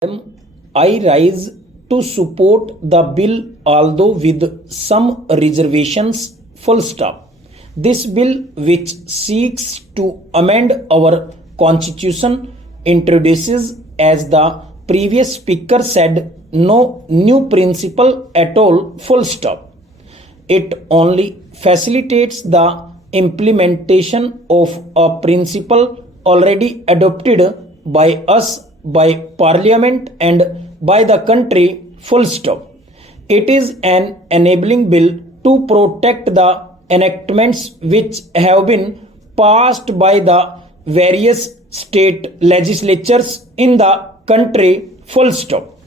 I rise to support the bill although with some reservations. Full stop. This bill, which seeks to amend our constitution, introduces, as the previous speaker said, no new principle at all. Full stop. It only facilitates the implementation of a principle already adopted by us, by parliament, and by the country. Full stop. It is an enabling bill to protect the enactments which have been passed by the various state legislatures in the country. Full stop.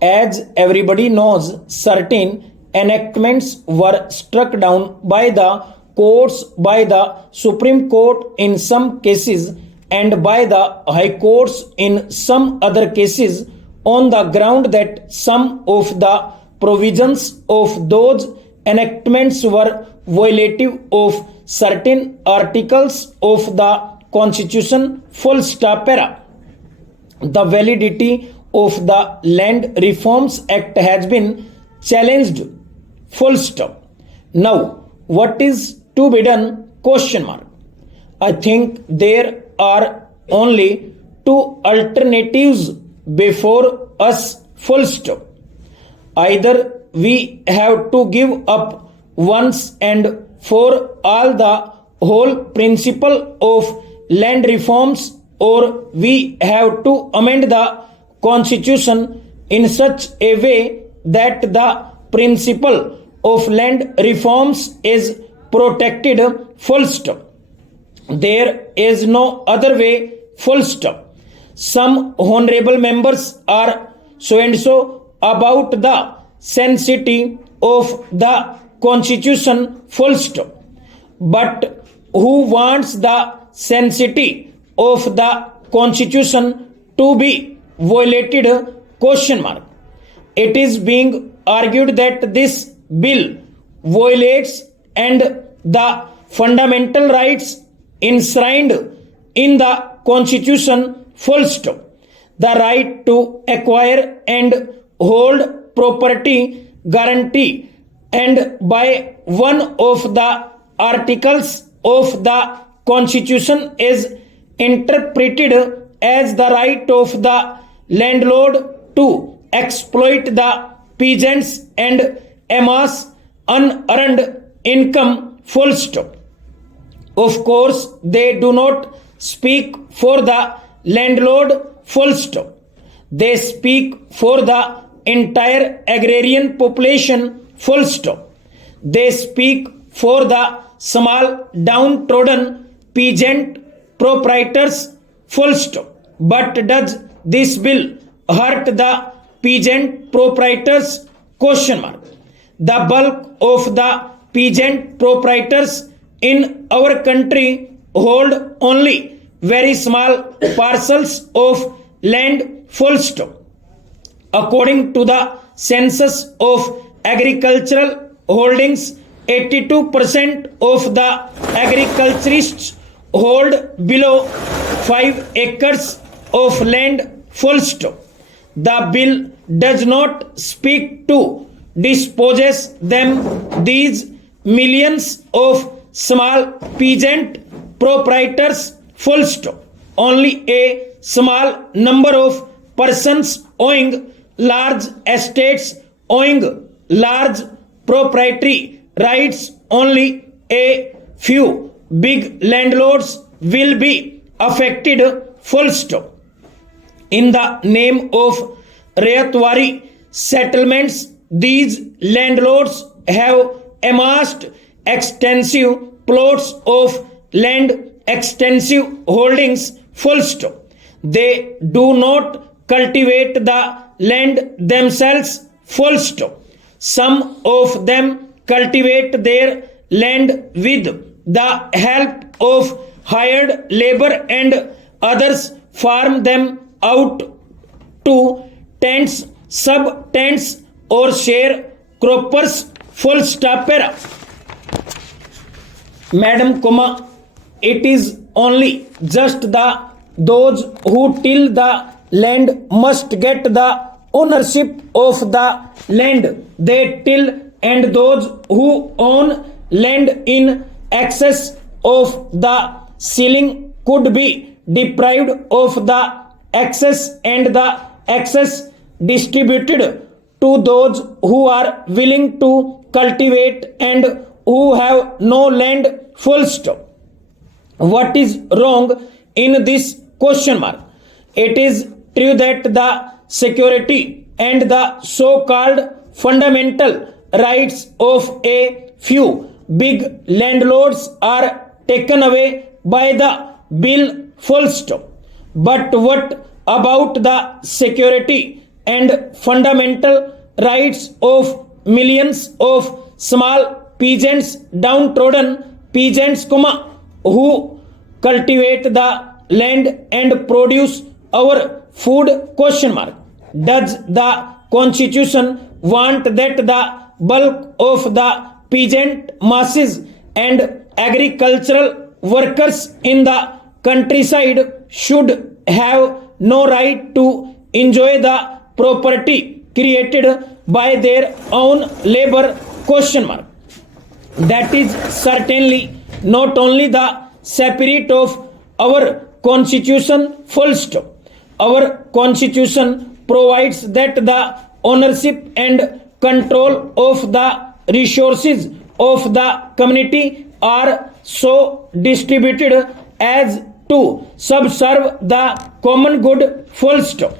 As everybody knows, certain enactments were struck down by the courts, by the Supreme Court in some cases, and by the High Courts in some other cases, on the ground that some of the provisions of those enactments were violative of certain articles of the Constitution. Full stop. The validity of the Land Reforms Act has been challenged. Full stop. Now, what is to be done? Question mark. I think there are only two alternatives before us. Full stop. Either we have to give up once and for all the whole principle of land reforms, or we have to amend the constitution in such a way that the principle of land reforms is protected. Full stop. There is no other way. Full stop. Some honorable members are so and so about the sanctity of the constitution. Full stop. But who wants the sanctity of the constitution to be violated? Question mark. It is being argued that this bill violates and the fundamental rights enshrined in the constitution. Full stop. The right to acquire and hold property guarantee and by one of the articles of the constitution is interpreted as the right of the landlord to exploit the peasants and amass unearned income. Full stop. Of course, they do not speak for the landlord. Full stop. They speak for the entire agrarian population. Full stop. They speak for the small downtrodden peasant proprietors. Full stop. But does this bill hurt the peasant proprietors? Question mark. The bulk of the peasant proprietors in our country hold only very small parcels of land. Full stop. According to the census of agricultural holdings, 82% of the agriculturists hold below 5 acres of land. Full stop. The bill does not speak to dispose them, these millions of small peasant proprietors. Full stop. Only a small number of persons owing large estates, owing large proprietary rights, only a few big landlords will be affected. Full stop. In the name of Rayatwari settlements, these landlords have amassed extensive plots of land, extensive holdings. Full stop. They do not cultivate the land themselves. Full stop. Some of them cultivate their land with the help of hired labor, and others farm them out to tents, sub tents, or share croppers. Full stop. Madam, it is only just those who till the land must get the ownership of the land they till, and those who own land in excess of the ceiling could be deprived of the excess, and the excess distributed to those who are willing to cultivate and who have no land. Full stop. What is wrong in this question mark? It is true that the security and the so-called fundamental rights of a few big landlords are taken away by the bill. Full stop. But what about the security and fundamental rights of millions of small peasants, downtrodden peasants, who cultivate the land and produce our food? Question mark. Does the constitution want that the bulk of the peasant masses and agricultural workers in the countryside should have no right to enjoy the property created by their own labor? Question mark. That is certainly not only the spirit of our constitution. Full stop. Our constitution provides that the ownership and control of the resources of the community are so distributed as to subserve the common good. Full stop.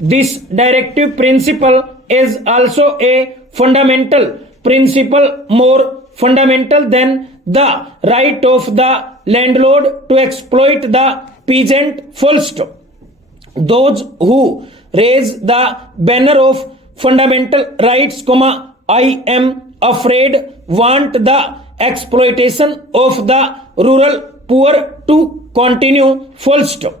This directive principle is also a fundamental principle, more fundamental than the right of the landlord to exploit the peasant. Full stop. Those who raise the banner of fundamental rights, I am afraid, want the exploitation of the rural poor to continue. Full stop.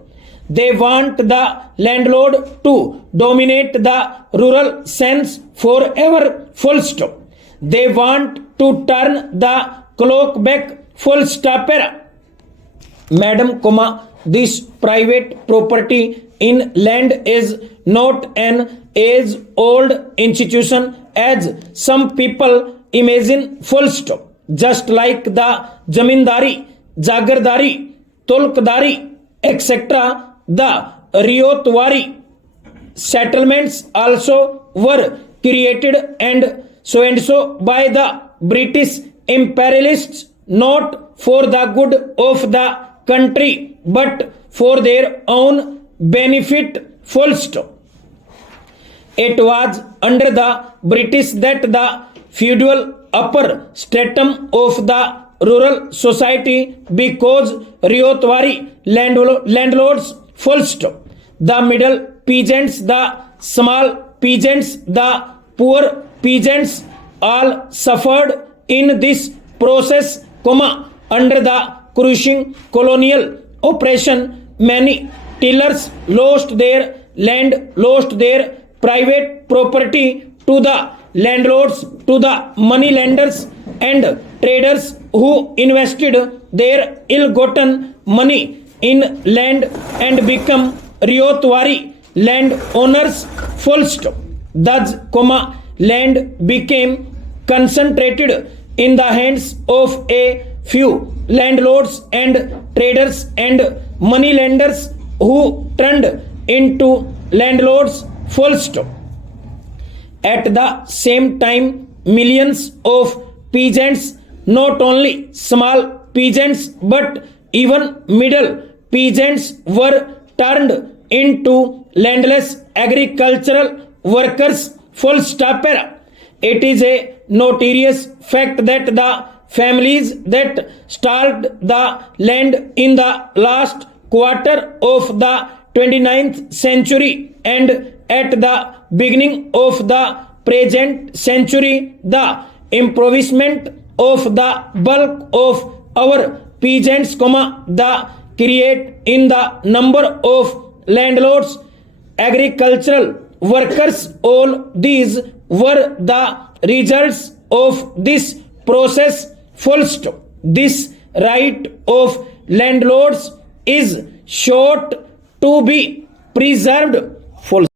They want the landlord to dominate the rural sense forever. Full stop. They want to turn the clock back. Full stop. Madam, this private property in land is not an age-old institution as some people imagine. Full stop. Just like the zamindari, jagardari, tulkdari, etc., the riotwari settlements also were created and so by the British imperialists, not for the good of the country but for their own benefit. Full stop. It was under the British that the feudal upper stratum of the rural society, because riotwari landlords, full stop, the middle peasants, the small peasants, the poor peasants, all suffered in this process, under the crushing colonial oppression. Many tillers lost their land, lost their private property to the landlords, to the money lenders and traders who invested their ill-gotten money in land and become riotwari land owners. Full stop. Thus, land became concentrated in the hands of a few landlords and traders and money lenders who turned into landlords. Full stop. At the same time, millions of peasants, not only small peasants but even middle peasants, were turned into landless agricultural workers. Full stop. It is a notorious fact that the families that stalled the land in the last quarter of the 29th century and at the beginning of the present century, the impoverishment of the bulk of our peasants, the create in the number of landlords, agricultural workers, all these were the results of this process. Full stop. This right of landlords is sought to be preserved full